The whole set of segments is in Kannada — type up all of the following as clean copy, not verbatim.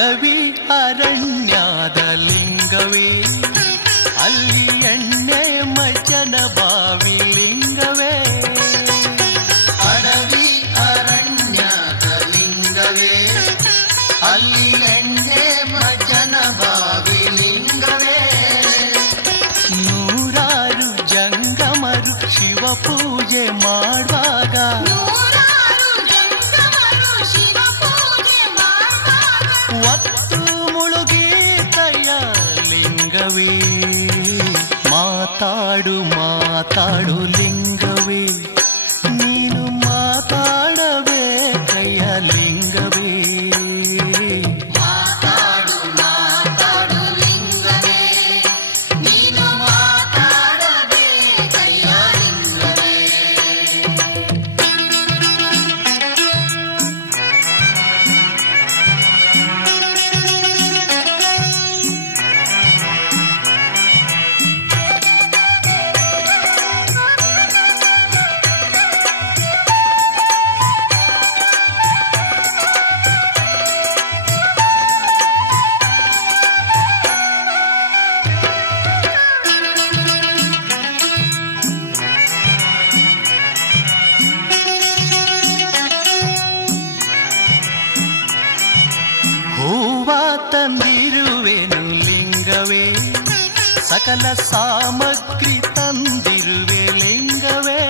ಅಡವಿ ಅರಣ್ಯದ ಲಿಂಗವೇ, ಅಲ್ಲಿ ಎಣ್ಣೆ ಮಜ್ಜನ ಬಾವಿ ಲಿಂಗವೇ. ಅಡವಿ ಅರಣ್ಯದ ಲಿಂಗವೇ, ಅಲ್ಲಿ ಎಣ್ಣೆ ಮಜ್ಜನ ಬಾವಿ ಲಿಂಗವೇ. ನೂರಾರು ಜಂಗಮರು ಶಿವ ಪೂಜೆ ಮಾಡುವಾಗ, ಒತ್ತು ಮುಳುಗೀತಯ್ಯ ಲಿಂಗವೇ. ಮಾತಾಡು ಮಾತಾಡು ಲಿಂಗವೇ, ನೀನು ಮಾತಾಡಬೇಕಯ್ಯ ಲಿಂಗವೇ. ಮಾತಾಡು ಮಾತಾಡು ಲಿಂಗವೇ, ನೀನು ಮಾತಾಡಬೇಕಯ್ಯ ಲಿಂಗವೇ. ತಂದಿರುವೆನು ಲಿಂಗವೇ, ಸಕಲ ಸಾಮಗ್ರಿ ತಂದಿರುವೆ ಲಿಂಗವೇ.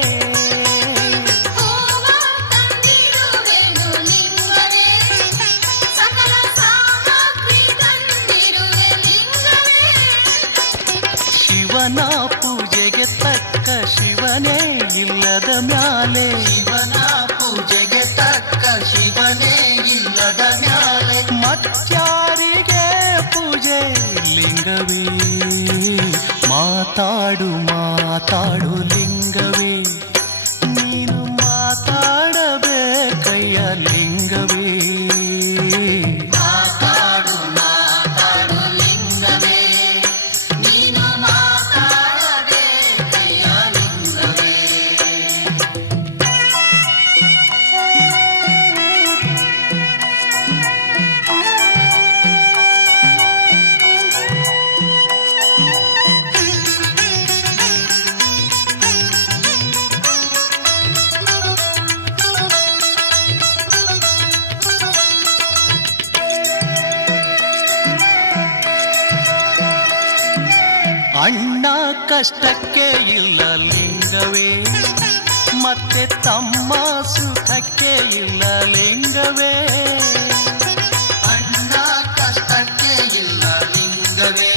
ಶಿವನ ಪೂಜೆಗೆ ತಕ್ಕ ಶಿವನೇ ಇಲ್ಲದ ಮ್ಯಾಲೆ, ಶಿವನ ಪೂಜೆಗೆ ತಕ್ಕ ಶಿವನೇ ಇಲ್ಲದ ಮ್ಯಾಲೆ. ಮತ್ಯಾರಿಗೆ ಪೂಜೆ ಲಿಂಗವೇ. ಮಾತಾಡು ಮಾತಾಡು ಲಿಂಗವೇ, ನೀನು ಮಾತಾಡಬೇಕಯ್ಯ ಲಿಂಗವೇ. ಮಾತಾಡು ಮಾತಾಡು ಲಿಂಗವೇ, ನೀನು ಮಾತಾಡಬೇಕಯ್ಯ ಲಿಂಗವೇ. ಅಣ್ಣ ಕಷ್ಟಕ್ಕೆ ಇಲ್ಲ ಲಿಂಗವೇ, ಮತ್ತೆ ತಮ್ಮ ಸುಖಕ್ಕೆ ಇಲ್ಲ ಲಿಂಗವೇ. ಅಣ್ಣ ಕಷ್ಟಕ್ಕೆ ಇಲ್ಲ ಲಿಂಗವೇ,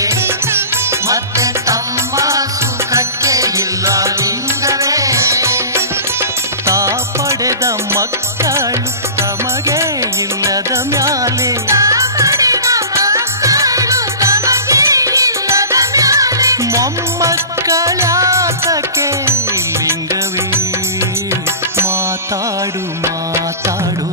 ಮತ್ತೆ ತಮ್ಮ ಸುಖಕ್ಕೆ ಇಲ್ಲ ಲಿಂಗವೇ. ತಾ ಪಡೆದ ಮಕ್ಕಳು ತಮಗೆ ಇಲ್ಲದ ಮ್ಯಾಲೆ, ಮೊಮ್ಮಕ್ಕಳ್ಯಾತಕ್ಕೆ ಲಿಂಗವೇ. ಮಾತಾಡು ಮಾತಾಡು